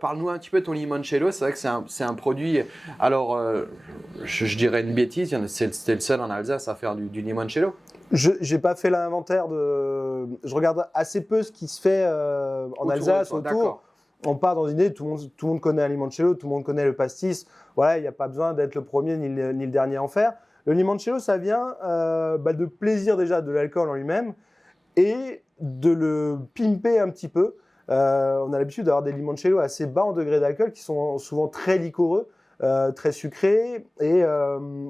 parle-nous un petit peu de ton limoncello. C'est vrai que c'est un produit. Alors, je dirais une bêtise, c'était le seul en Alsace à faire du limoncello. Je n'ai pas fait l'inventaire de. Je regarde assez peu ce qui se fait en Alsace, autour. D'accord. On part dans l'idée, tout le monde connaît un limoncello, tout le monde connaît le pastis. Voilà, il n'y a pas besoin d'être le premier ni le dernier à en faire. Le limoncello, ça vient de plaisir déjà de l'alcool en lui-même et de le pimper un petit peu. On a l'habitude d'avoir des limoncello assez bas en degré d'alcool qui sont souvent très liquoreux, très sucrés. Et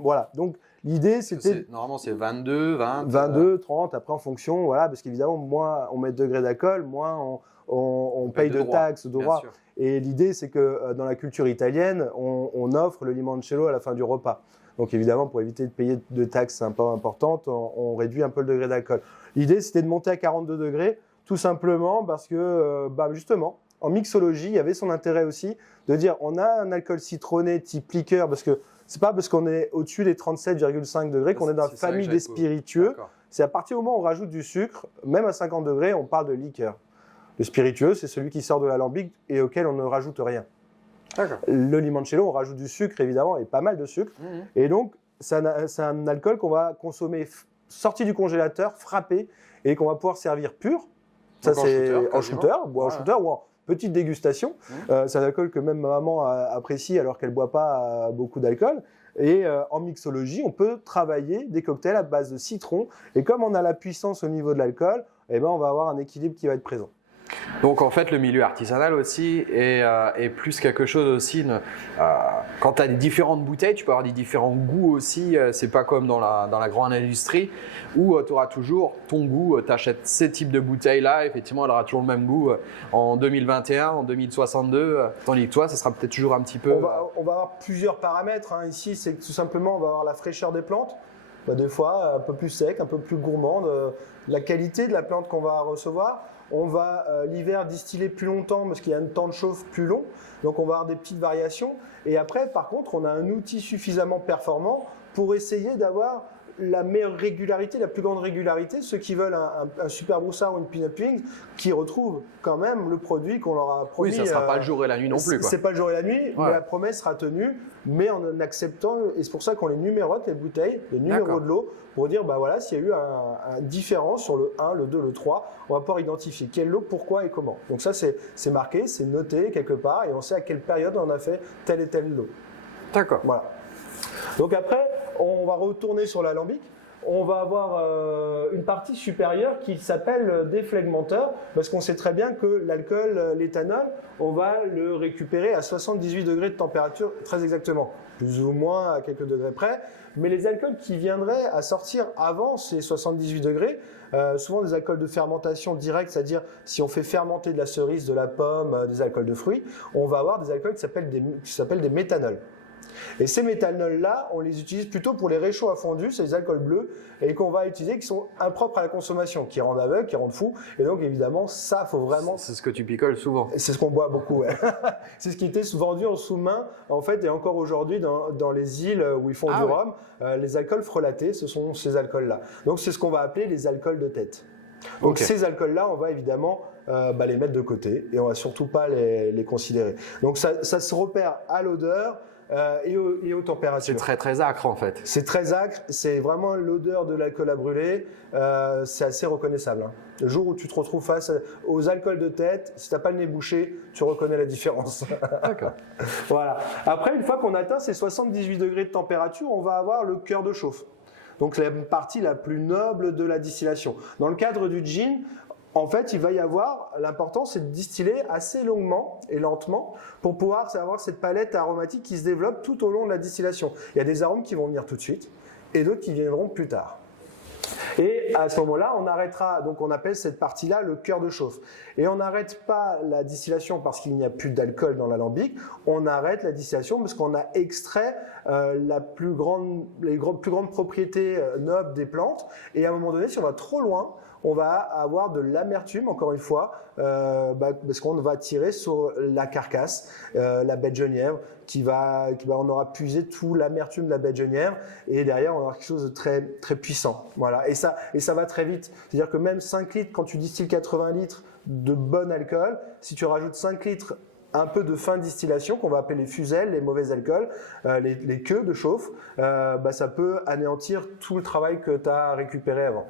voilà, donc l'idée c'était… Normalement c'est 22, 20… 22, 30, après en fonction, voilà, parce qu'évidemment, moins on met de degré d'alcool, moins on paye de taxes, de droits. Et l'idée, c'est que dans la culture italienne, on offre le limoncello à la fin du repas. Donc évidemment, pour éviter de payer de taxes un peu importantes, on réduit un peu le degré d'alcool. L'idée, c'était de monter à 42 degrés, tout simplement parce que, justement, en mixologie, il y avait son intérêt aussi de dire on a un alcool citronné type liqueur, parce que c'est pas parce qu'on est au-dessus des 37,5 degrés qu'on est dans la famille des spiritueux. C'est à partir du moment où on rajoute du sucre, même à 50 degrés, on parle de liqueur. Le spiritueux, c'est celui qui sort de l'alambic et auquel on ne rajoute rien. Le limoncello, on rajoute du sucre évidemment et pas mal de sucre. Et donc, c'est un alcool qu'on va consommer sorti du congélateur, frappé, et qu'on va pouvoir servir pur. Ça, c'est en shooter ou en petite dégustation. C'est un alcool que même ma maman apprécie alors qu'elle ne boit pas beaucoup d'alcool. Et en mixologie, on peut travailler des cocktails à base de citron. Et comme on a la puissance au niveau de l'alcool, eh ben, on va avoir un équilibre qui va être présent. Donc en fait le milieu artisanal aussi est plus quelque chose aussi. Quand tu as des différentes bouteilles, tu peux avoir des différents goûts aussi. C'est pas comme dans la grande industrie où tu auras toujours ton goût. Tu achètes ces types de bouteilles là, effectivement elle aura toujours le même goût en 2021, en 2062. Tandis que toi, ça sera peut-être toujours un petit peu… On va avoir plusieurs paramètres. Ici, c'est que tout simplement on va avoir la fraîcheur des plantes. Des fois un peu plus sec, un peu plus gourmande. La qualité de la plante qu'on va recevoir. On va l'hiver distiller plus longtemps parce qu'il y a un temps de chauffe plus long. Donc on va avoir des petites variations. Et après, par contre, on a un outil suffisamment performant pour essayer d'avoir la meilleure régularité, la plus grande régularité. Ceux qui veulent un super broussard ou une peanut wings, qui retrouvent quand même le produit qu'on leur a promis. Oui, ça ne sera pas le jour et la nuit non plus. C'est pas le jour et la nuit, mais la promesse sera tenue, mais en acceptant, et c'est pour ça qu'on les numérote, les bouteilles, les numéros de l'eau, pour dire, voilà, s'il y a eu un différence sur le 1, le 2, le 3, on va pouvoir identifier quelle lot, pourquoi et comment. Donc ça, c'est marqué, c'est noté quelque part, et on sait à quelle période on a fait tel et tel lot. D'accord. Voilà. Donc après, on va retourner sur l'alambic. On va avoir une partie supérieure qui s'appelle déflegmenteur, parce qu'on sait très bien que l'alcool, l'éthanol, on va le récupérer à 78 degrés de température, très exactement, plus ou moins à quelques degrés près. Mais les alcools qui viendraient à sortir avant ces 78 degrés, souvent des alcools de fermentation directe, c'est-à-dire si on fait fermenter de la cerise, de la pomme, des alcools de fruits, on va avoir des alcools qui s'appellent des méthanols. Et ces méthanols-là, on les utilise plutôt pour les réchauds à fondu, c'est les alcools bleus, et qu'on va utiliser, qui sont impropres à la consommation, qui rendent aveugle, qui rendent fou. Et donc, évidemment, ça, faut vraiment… C'est ce que tu picoles souvent. C'est ce qu'on boit beaucoup, ouais. C'est ce qui était vendu en sous-main, en fait, et encore aujourd'hui, dans les îles où ils font du rhum, les alcools frelatés, ce sont ces alcools-là. Donc, c'est ce qu'on va appeler les alcools de tête. Donc, ces alcools-là, on va évidemment les mettre de côté, et on va surtout pas les considérer. Donc, ça se repère à l'odeur, et aux températures. C'est très très acre en fait. C'est très acre, c'est vraiment l'odeur de l'alcool à brûler, c'est assez reconnaissable. Le jour où tu te retrouves face aux alcools de tête, si tu n'as pas le nez bouché, tu reconnais la différence. D'accord. Voilà. Après, une fois qu'on atteint ces 78 degrés de température, on va avoir le cœur de chauffe. Donc la partie la plus noble de la distillation. Dans le cadre du gin, en fait, il va y avoir, l'important c'est de distiller assez longuement et lentement pour pouvoir avoir cette palette aromatique qui se développe tout au long de la distillation. Il y a des arômes qui vont venir tout de suite et d'autres qui viendront plus tard. Et à ce moment-là, on arrêtera, donc on appelle cette partie-là le cœur de chauffe. Et on n'arrête pas la distillation parce qu'il n'y a plus d'alcool dans l'alambic, on arrête la distillation parce qu'on a extrait les plus grandes propriétés nobles des plantes. Et à un moment donné, si on va trop loin, on va avoir de l'amertume, encore une fois, parce qu'on va tirer sur la carcasse, la baie de genièvre, on aura puisé tout l'amertume de la baie de genièvre, et derrière, on aura quelque chose de très, très puissant. Voilà. Et ça va très vite. C'est-à-dire que même 5 litres, quand tu distilles 80 litres de bon alcool, si tu rajoutes 5 litres un peu de fin de distillation qu'on va appeler les fusels, les mauvais alcools, les queues de chauffe, ça peut anéantir tout le travail que tu as récupéré avant.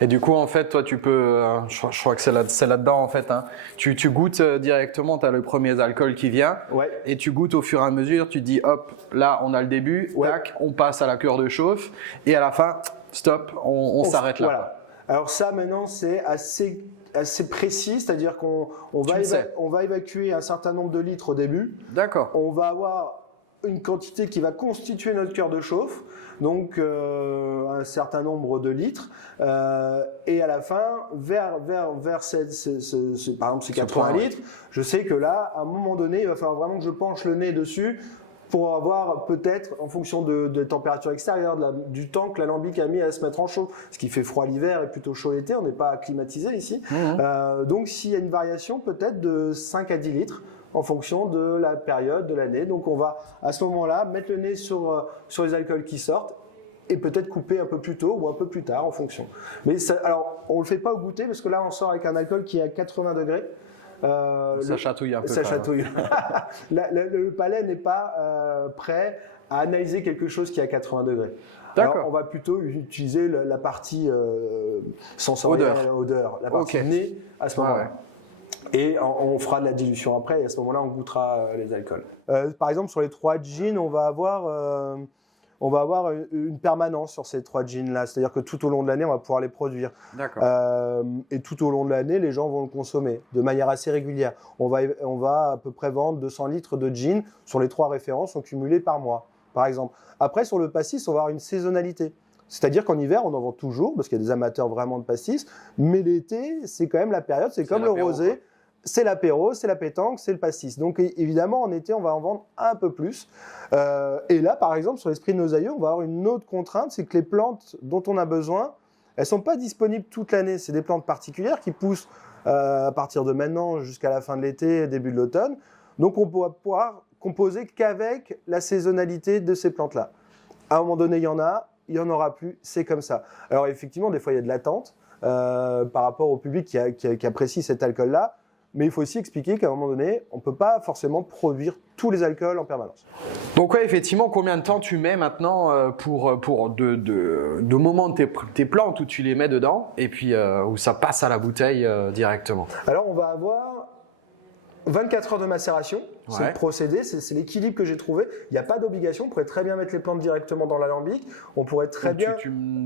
Et du coup, en fait, toi, tu peux, je crois que c'est là-dedans, en fait, hein, tu goûtes directement, tu as le premier alcool qui vient, et tu goûtes au fur et à mesure, tu te dis, hop, là, on a le début, tac, on passe à la cure de chauffe, et à la fin, stop, on s'arrête là. Voilà. Alors ça, maintenant, c'est assez précis, c'est-à-dire qu'on va évacuer un certain nombre de litres au début. D'accord. On va avoir une quantité qui va constituer notre cœur de chauffe, donc un certain nombre de litres, et à la fin, vers par exemple ces 80 litres, je sais que là, à un moment donné, il va falloir vraiment que je penche le nez dessus pour avoir peut-être, en fonction de température extérieure, du temps que l'alambic a mis à se mettre en chaud, ce qui fait froid l'hiver et plutôt chaud l'été, on n'est pas climatisé ici. Donc s'il y a une variation peut-être de 5 à 10 litres, en fonction de la période de l'année. Donc on va à ce moment-là mettre le nez sur les alcools qui sortent et peut-être couper un peu plus tôt ou un peu plus tard en fonction. Mais alors on le fait pas au goûter parce que là on sort avec un alcool qui est à 80 degrés. Ça chatouille un peu. Ça chatouille. Le palais n'est pas prêt à analyser quelque chose qui est à 80 degrés. D'accord. Alors, on va plutôt utiliser la partie sensorielle, odeur, la partie nez à ce moment-là. Et on fera de la dilution après, et à ce moment-là, on goûtera les alcools. Par exemple, sur les 3 gins, on va avoir une permanence sur ces 3 gins-là. C'est-à-dire que tout au long de l'année, on va pouvoir les produire. D'accord. Et tout au long de l'année, les gens vont le consommer de manière assez régulière. On va à peu près vendre 200 litres de gin sur les 3 références en cumulé par mois, par exemple. Après, sur le pastis, on va avoir une saisonnalité. C'est-à-dire qu'en hiver, on en vend toujours, parce qu'il y a des amateurs vraiment de pastis. Mais l'été, c'est quand même la période, c'est comme le rosé. C'est l'apéro, c'est la pétanque, c'est le pastis. Donc évidemment, en été, on va en vendre un peu plus. Et là, par exemple, sur l'esprit de nos aïeux, on va avoir une autre contrainte, c'est que les plantes dont on a besoin, elles ne sont pas disponibles toute l'année. C'est des plantes particulières qui poussent à partir de maintenant jusqu'à la fin de l'été, début de l'automne. Donc on va pouvoir composer qu'avec la saisonnalité de ces plantes-là. À un moment donné, il y en a, il n'y en aura plus, c'est comme ça. Alors effectivement, des fois, il y a de l'attente par rapport au public qui apprécie cet alcool-là. Mais il faut aussi expliquer qu'à un moment donné, on ne peut pas forcément produire tous les alcools en permanence. Donc ouais, effectivement, combien de temps tu mets maintenant pour de moment de tes plantes où tu les mets dedans et puis où ça passe à la bouteille directement? Alors on va avoir 24 heures de macération, c'est le procédé, c'est l'équilibre que j'ai trouvé. Il n'y a pas d'obligation, on pourrait très bien mettre les plantes directement dans l'alambic. On pourrait très bien.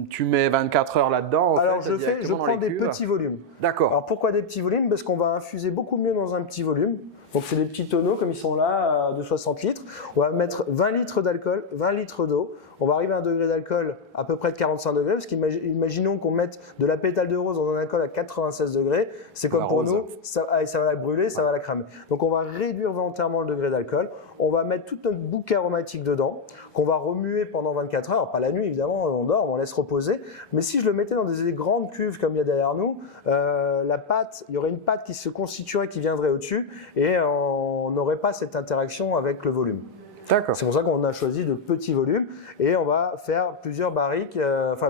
Tu mets 24 heures là-dedans. Alors je prends des petits volumes. D'accord. Alors pourquoi des petits volumes? Parce qu'on va infuser beaucoup mieux dans un petit volume. Donc c'est des petits tonneaux comme ils sont là de 60 litres. On va mettre 20 litres d'alcool, 20 litres d'eau. On va arriver à un degré d'alcool à peu près de 45 degrés, parce qu'imaginons qu'on mette de la pétale de rose dans un alcool à 96 degrés, c'est comme pour nous, ça va la brûler, ça va la cramer. Donc on va réduire volontairement le degré d'alcool, on va mettre toute notre bouquet aromatique dedans, qu'on va remuer pendant 24 heures, alors pas la nuit évidemment, on dort, on laisse reposer, mais si je le mettais dans des grandes cuves comme il y a derrière nous, la pâte, il y aurait une pâte qui se constituerait, qui viendrait au-dessus, et on n'aurait pas cette interaction avec le volume. D'accord. C'est pour ça qu'on a choisi de petits volumes et on va faire plusieurs barriques,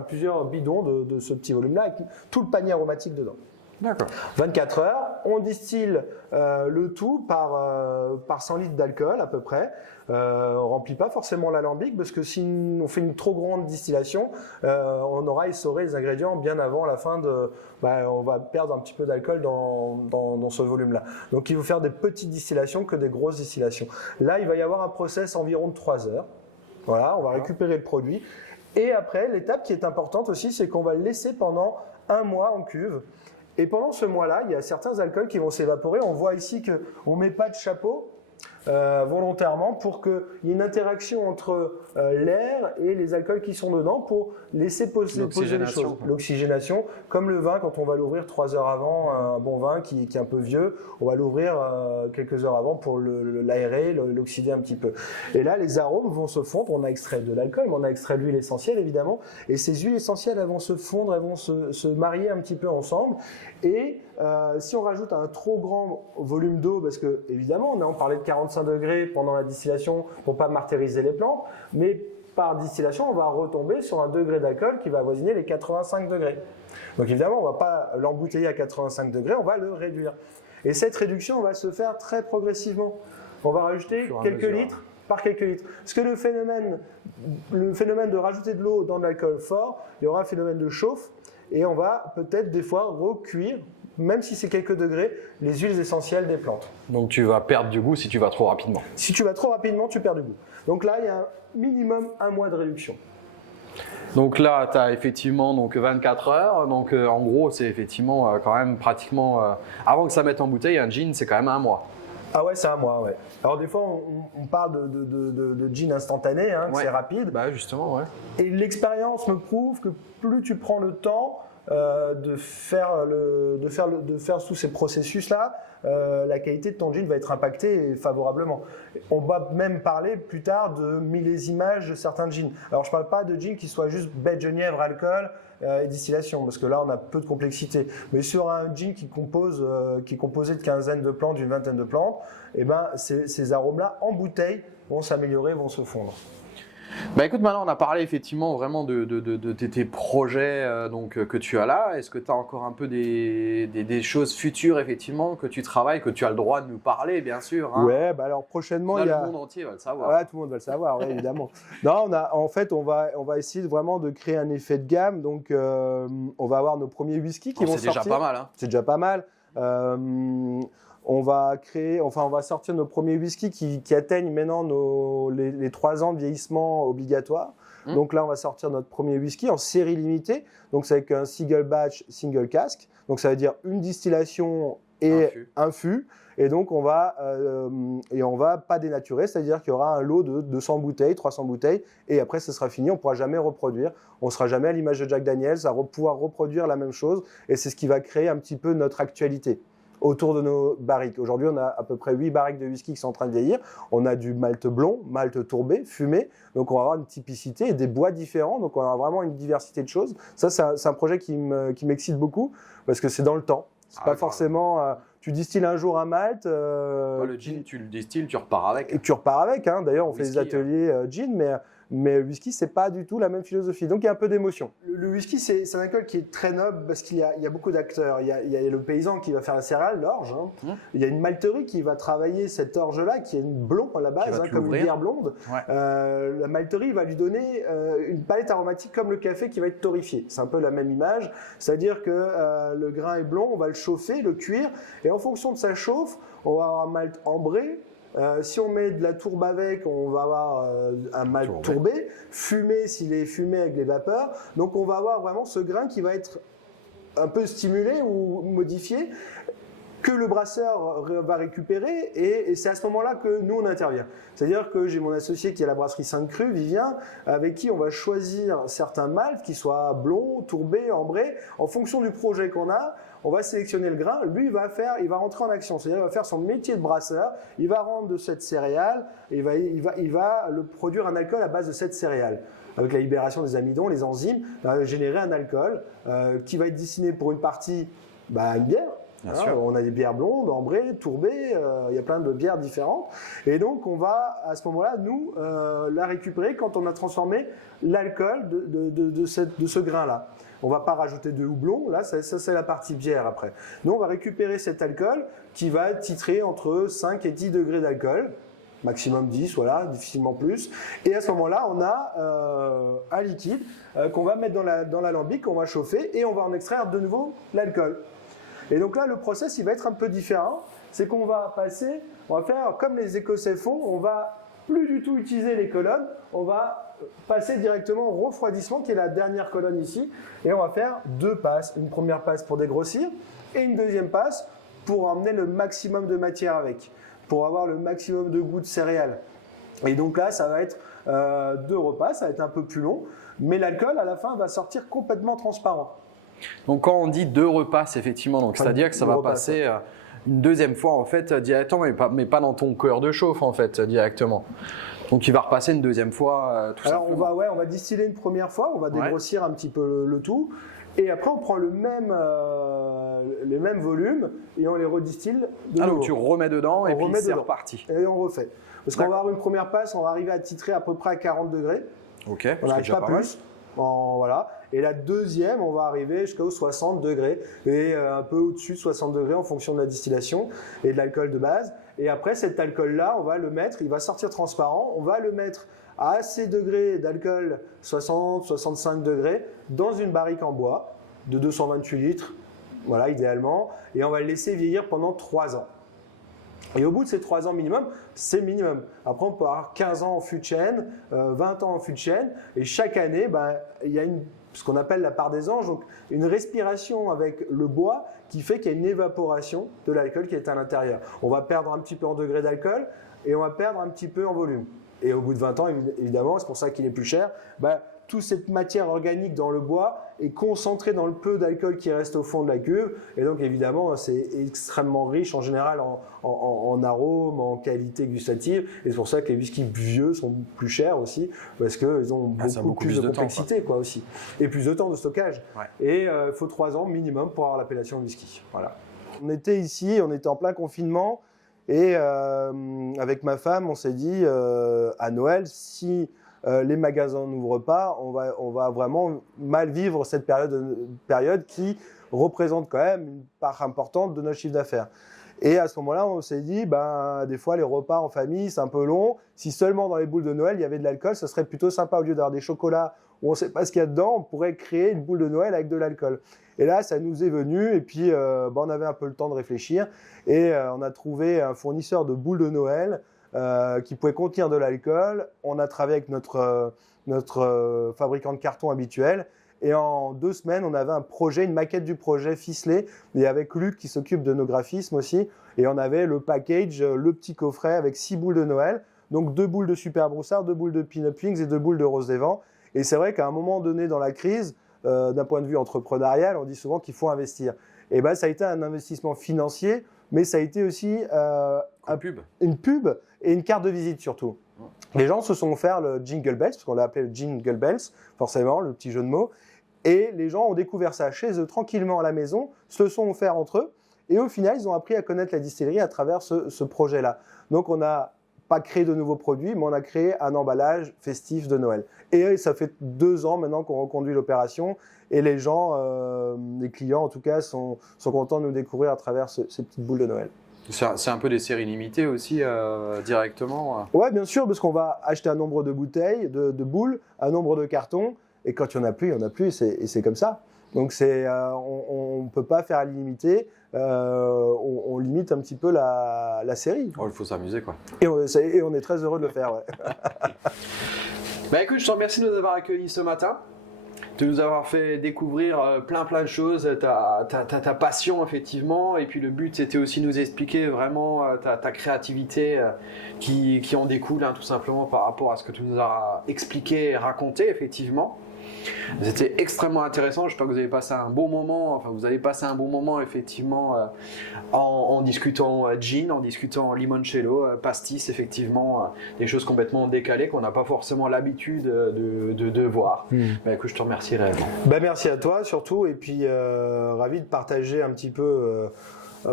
plusieurs bidons de ce petit volume-là avec tout le panier aromatique dedans. D'accord. 24 heures, on distille le tout par 100 litres d'alcool à peu près. On remplit pas forcément l'alambic parce que si on fait une trop grande distillation, on aura essoré les ingrédients bien avant la fin on va perdre un petit peu d'alcool dans ce volume-là. Donc il faut faire des petites distillations que des grosses distillations. Là, il va y avoir un process environ de 3 heures. Voilà, on va récupérer le produit. Et après, l'étape qui est importante aussi, c'est qu'on va le laisser pendant 1 mois en cuve. Et pendant ce mois-là, il y a certains alcools qui vont s'évaporer. On voit ici qu'on ne met pas de chapeau volontairement pour qu'il y ait une interaction entre l'air et les alcools qui sont dedans pour laisser poser les choses. L'oxygénation, comme le vin, quand on va l'ouvrir 3 heures avant, un bon vin qui est un peu vieux, on va l'ouvrir quelques heures avant pour l'aérer, l'oxyder un petit peu. Et là, les arômes vont se fondre. On a extrait de l'alcool, mais on a extrait de l'huile essentielle évidemment. Et ces huiles essentielles, elles vont se fondre, elles vont se marier un petit peu ensemble. Et si on rajoute un trop grand volume d'eau, parce que évidemment, on parlait de 45 degrés pendant la distillation pour pas martyriser les plantes, mais par distillation, on va retomber sur un degré d'alcool qui va avoisiner les 85 degrés. Donc évidemment, on ne va pas l'embouteiller à 85 degrés, on va le réduire. Et cette réduction va se faire très progressivement. On va rajouter quelques litres par quelques litres. Parce que le phénomène de rajouter de l'eau dans de l'alcool fort, il y aura un phénomène de chauffe et on va peut-être des fois recuire, même si c'est quelques degrés, les huiles essentielles des plantes. Donc tu vas perdre du goût si tu vas trop rapidement. Si tu vas trop rapidement, tu perds du goût. Donc là, il y a un minimum 1 mois de réduction. Donc là, tu as effectivement donc 24 heures. Donc en gros, c'est effectivement quand même pratiquement… avant que ça mette en bouteille, un gin, c'est quand même 1 mois. Ah ouais, c'est 1 mois, ouais. Alors des fois, on parle de gin instantané, hein, c'est rapide. Bah justement, ouais. Et l'expérience me prouve que plus tu prends le temps de faire tous ces processus-là, la qualité de ton gin va être impactée favorablement. On va même parler plus tard de millésimage de certains gins. Alors je ne parle pas de gin qui soit juste baie de genièvre, alcool et distillation, parce que là on a peu de complexité. Mais sur un gin qui est composé de quinzaine de plantes, d'une vingtaine de plantes, eh ben, ces arômes-là en bouteille vont s'améliorer, vont se fondre. Bah écoute, maintenant on a parlé effectivement vraiment de tes projets que tu as là. Est-ce que tu as encore un peu des choses futures effectivement que tu travailles, que tu as le droit de nous parler bien sûr, hein. Ouais, bah alors prochainement là, il y a… le monde entier va le savoir. Ouais, tout le monde va le savoir, ouais, évidemment. Non, on va essayer vraiment de créer un effet de gamme. Donc on va avoir nos premiers whiskies qui vont sortir. C'est déjà pas mal, hein. C'est déjà pas mal. On va sortir nos premiers whiskies qui atteignent maintenant les 3 ans de vieillissement obligatoire. Donc là, on va sortir notre premier whisky en série limitée. Donc c'est avec un single batch, single cask. Donc ça veut dire une distillation et un fût. Et donc on va pas dénaturer, c'est-à-dire qu'il y aura un lot de 200 bouteilles, 300 bouteilles, et après ce sera fini, on ne pourra jamais reproduire. On ne sera jamais à l'image de Jack Daniel's à pouvoir reproduire la même chose. Et c'est ce qui va créer un petit peu notre actualité autour de nos barriques. Aujourd'hui, on a à peu près 8 barriques de whisky qui sont en train de vieillir. On a du malt blond, malt tourbé, fumé. Donc, on va avoir une typicité et des bois différents. Donc, on aura vraiment une diversité de choses. Ça, c'est un projet qui m'excite beaucoup parce que c'est dans le temps. C'est pas forcément… tu distilles un jour un malt… le gin, tu le distilles, tu repars avec. Et tu repars avec. Hein. D'ailleurs, on fait des ateliers gin, mais le whisky, c'est pas du tout la même philosophie. Donc, il y a un peu d'émotion. Le whisky, c'est un alcool qui est très noble parce qu'il y a beaucoup d'acteurs. Il y a le paysan qui va faire la céréale, l'orge. Hein. Il y a une malterie qui va travailler cette orge-là, qui est une blonde à la base, comme une bière blonde. Ouais. La malterie va lui donner une palette aromatique comme le café qui va être torréfié. C'est un peu la même image. C'est-à-dire que le grain est blond, on va le chauffer, le cuire. Et en fonction de sa chauffe, on va avoir un malt ambré. Si on met de la tourbe avec, on va avoir un malt tourbé, fumé s'il est fumé avec les vapeurs. Donc on va avoir vraiment ce grain qui va être un peu stimulé ou modifié, que le brasseur va récupérer, et c'est à ce moment-là que nous on intervient. C'est-à-dire que j'ai mon associé qui est à la brasserie Sainte-Crue, Vivien, avec qui on va choisir certains malts qui soient blonds, tourbés, ambrés, en fonction du projet qu'on a. On va sélectionner le grain, lui il va rentrer en action, c'est-à-dire il va faire son métier de brasseur, il va rendre de cette céréale, et il va le produire un alcool à base de cette céréale. Avec la libération des amidons, les enzymes, va générer un alcool qui va être destiné pour une partie à une bière. Bien sûr. On a des bières blondes, ambrées, tourbées, il y a plein de bières différentes. Et donc, on va, à ce moment-là, nous, la récupérer quand on a transformé l'alcool de ce grain-là. On ne va pas rajouter de houblon, là, ça c'est la partie bière après. Nous, on va récupérer cet alcool qui va titrer entre 5 et 10 degrés d'alcool, maximum 10, voilà, difficilement plus. Et à ce moment-là, on a un liquide qu'on va mettre dans l'alambic, qu'on va chauffer, et on va en extraire de nouveau l'alcool. Et donc là, le process, il va être un peu différent. C'est qu'on va faire comme les Écossais font, on va plus du tout utiliser les colonnes, on va passer directement au refroidissement, qui est la dernière colonne ici, et on va faire 2 passes. Une première passe pour dégrossir, et une deuxième passe pour emmener le maximum de matière avec, pour avoir le maximum de goût de céréales. Et donc là, ça va être 2 repas, ça va être un peu plus long, mais l'alcool, à la fin, va sortir complètement transparent. Donc quand on dit 2 repas, effectivement, c'est-à-dire que ça va passer une deuxième fois en fait directement, mais pas dans ton cœur de chauffe en fait directement. Donc il va repasser une deuxième fois tout simplement. Alors on va distiller une première fois, on va dégrossir un petit peu le tout, et après on prend les mêmes volumes et on les redistille de nouveau. Donc tu remets dedans et puis c'est reparti. Et on refait. Parce qu'on va avoir une première passe, on va arriver à titrer à peu près à 40 degrés. Ok. On n'arrive pas plus. Voilà. Et la deuxième, on va arriver jusqu'aux 60 degrés et un peu au-dessus de 60 degrés en fonction de la distillation et de l'alcool de base. Et après, cet alcool-là, on va le mettre, il va sortir transparent, on va le mettre à ces degrés d'alcool, 60, 65 degrés, dans une barrique en bois de 228 litres, voilà, idéalement, et on va le laisser vieillir pendant 3 ans. Et au bout de ces 3 ans minimum, c'est minimum. Après, on peut avoir 15 ans en fût de chêne, 20 ans en fût de chêne, et chaque année, il y a ce qu'on appelle la part des anges, donc une respiration avec le bois qui fait qu'il y a une évaporation de l'alcool qui est à l'intérieur. On va perdre un petit peu en degré d'alcool et on va perdre un petit peu en volume. Et au bout de 20 ans, évidemment, c'est pour ça qu'il est plus cher, toute cette matière organique dans le bois est concentrée dans le peu d'alcool qui reste au fond de la cuve. Et donc, évidemment, c'est extrêmement riche en général en arômes, en qualité gustative. Et c'est pour ça que les whiskies vieux sont plus chers aussi, parce qu'ils ont beaucoup plus de complexité aussi. Et plus de temps de stockage. Ouais. Et il faut 3 ans minimum pour avoir l'appellation whisky. Voilà. On était ici, on était en plein confinement. Et avec ma femme, on s'est dit à Noël, si les magasins n'ouvrent pas, on va vraiment mal vivre cette période qui représente quand même une part importante de notre chiffre d'affaires. Et à ce moment-là, on s'est dit, des fois, les repas en famille, c'est un peu long. Si seulement dans les boules de Noël, il y avait de l'alcool, ce serait plutôt sympa. Au lieu d'avoir des chocolats où on ne sait pas ce qu'il y a dedans, on pourrait créer une boule de Noël avec de l'alcool. Et là, ça nous est venu, et puis on avait un peu le temps de réfléchir, et on a trouvé un fournisseur de boules de Noël qui pouvait contenir de l'alcool. On a travaillé avec notre fabricant de carton habituel, et en 2 semaines, on avait un projet, une maquette du projet ficelée, et avec Luc qui s'occupe de nos graphismes aussi, et on avait le package, le petit coffret avec 6 boules de Noël, donc 2 boules de Super Broussard, 2 boules de Peanut Wings et 2 boules de Rose des Vents. Et c'est vrai qu'à un moment donné dans la crise, d'un point de vue entrepreneurial, on dit souvent qu'il faut investir. Et ça a été un investissement financier, mais ça a été aussi une pub et une carte de visite surtout. Les gens se sont offert le Jingle Bells, parce qu'on l'a appelé le Jingle Bells, forcément, le petit jeu de mots. Et les gens ont découvert ça chez eux, tranquillement à la maison, se le sont offerts entre eux. Et au final, ils ont appris à connaître la distillerie à travers ce projet-là. Donc, on n'a pas créé de nouveaux produits, mais on a créé un emballage festif de Noël. Et ça fait 2 ans maintenant qu'on reconduit l'opération. Et les gens, les clients en tout cas, sont contents de nous découvrir à travers ces petites boules de Noël. C'est un peu des séries limitées aussi, directement. Ouais, bien sûr, parce qu'on va acheter un nombre de bouteilles, de boules, un nombre de cartons. Et quand il n'y en a plus, il n'y en a plus, et c'est comme ça. Donc on ne peut pas faire à l'illimité, on limite un petit peu la série. Oh, il faut s'amuser quoi. Et on est très heureux de le faire, ouais. Écoute, je te remercie de nous avoir accueillis ce matin, de nous avoir fait découvrir plein de choses, ta passion effectivement, et puis le but c'était aussi de nous expliquer vraiment ta créativité qui en découle tout simplement par rapport à ce que tu nous as expliqué et raconté effectivement. C'était extrêmement intéressant, j'espère que vous avez passé un bon moment, effectivement en discutant gin, en discutant limoncello, pastis, effectivement, des choses complètement décalées qu'on n'a pas forcément l'habitude de voir. Écoute, je te remercie réellement. Merci à toi surtout, et puis ravi de partager un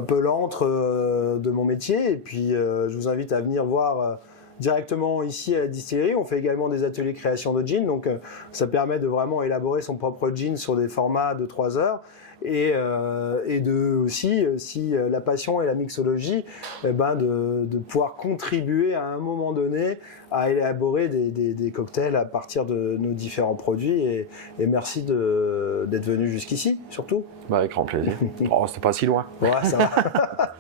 peu l'antre de mon métier, et puis je vous invite à venir voir directement ici à la distillerie. On fait également des ateliers création de gin, donc ça permet de vraiment élaborer son propre gin sur des formats de 3 heures, et de aussi, si la passion et la mixologie, de pouvoir contribuer à un moment donné à élaborer des cocktails à partir de nos différents produits, et merci d'être venu jusqu'ici surtout. Avec grand plaisir. C'était pas si loin. Ouais, ça va.